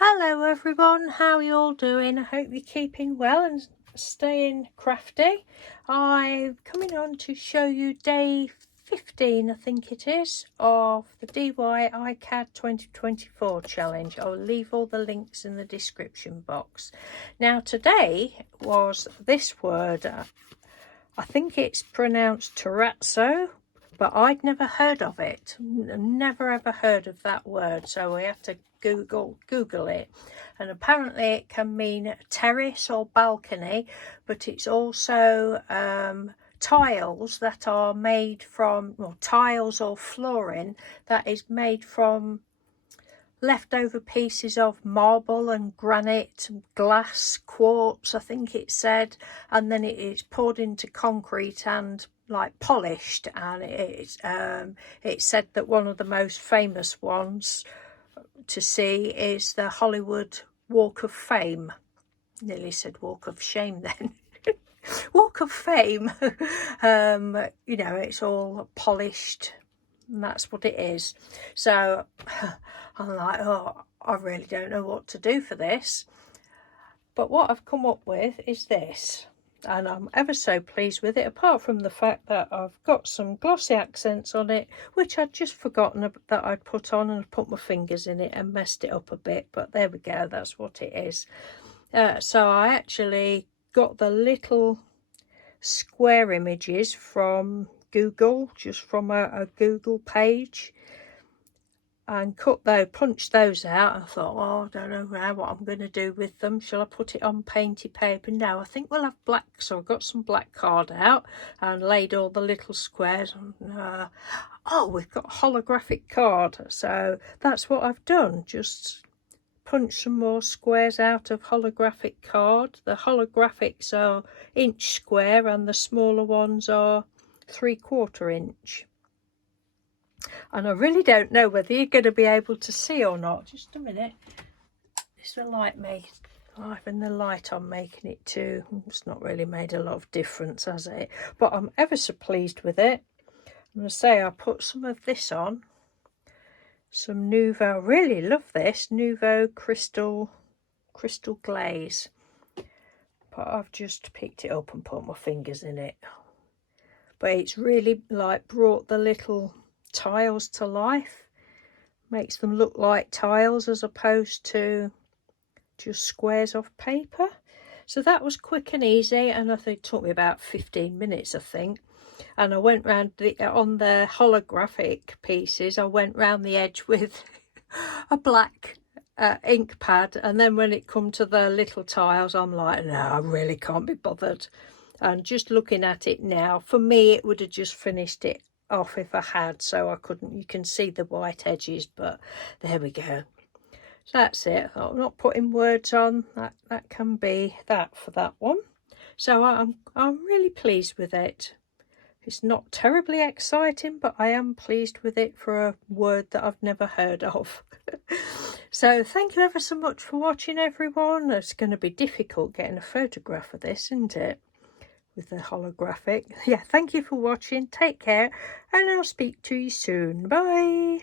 Hello everyone, how are you all doing? I hope you're keeping well and staying crafty. I'm coming on to show you day 15, I think it is, of the DIY iCAD 2024 challenge. I'll leave all the links in the description box. Now today was this word, I think it's pronounced Terrazzo, but I'd never heard of it. Never ever heard of that word, so we have to Google it. And apparently it can mean terrace or balcony, but it's also tiles that are made from, well, tiles or flooring that is made from leftover pieces of marble and granite and glass, quartz, I think it said, and then it's poured into concrete and like polished. And it said that one of the most famous ones to see is the Hollywood Walk of Fame. Nearly said Walk of Shame then. Walk of Fame. You know, it's all polished, and that's what it is. So I'm like, oh, I really don't know what to do for this. But what I've come up with is this, and I'm ever so pleased with it, apart from the fact that I've got some glossy accents on it, which I'd just forgotten that I'd put on, and put my fingers in it and messed it up a bit. But there we go, that's what it is. So I actually got the little square images from Google, just from a Google page, and punched those out. I thought, oh, I don't know now what I'm going to do with them. Shall I put it on Painty paper? No, I think we'll have black. So I got some black card out and laid all the little squares on. Oh, we've got holographic card. So that's what I've done. Just punch some more squares out of holographic card. The holographics are inch square and the smaller ones are 3/4 inch. And I really don't know whether you're going to be able to see or not. Just a minute. Is the light having the light on making it too? It's not really made a lot of difference, has it? But I'm ever so pleased with it. I'm going to say I put some of this on. Some Nouveau. I really love this Nouveau crystal glaze. But I've just picked it up and put my fingers in it. But it's really like brought the little tiles to life, makes them look like tiles as opposed to just squares of paper. So that was quick and easy, and I think it took me about 15 minutes, I think. And I went round on the holographic pieces, I went round the edge with a black ink pad, and then when it come to the little tiles, I'm like, no, I really can't be bothered. And just looking at it now, for me it would have just finished it off if I had, so I couldn't, you can see the white edges, but there we go. So that's it. I'm not putting words on, that can be that for that one. So I'm really pleased with it. It's not terribly exciting, but I am pleased with it for a word that I've never heard of. So thank you ever so much for watching, everyone. It's going to be difficult getting a photograph of this, isn't it? With the holographic. Yeah, thank you for watching. Take care, and I'll speak to you soon. Bye.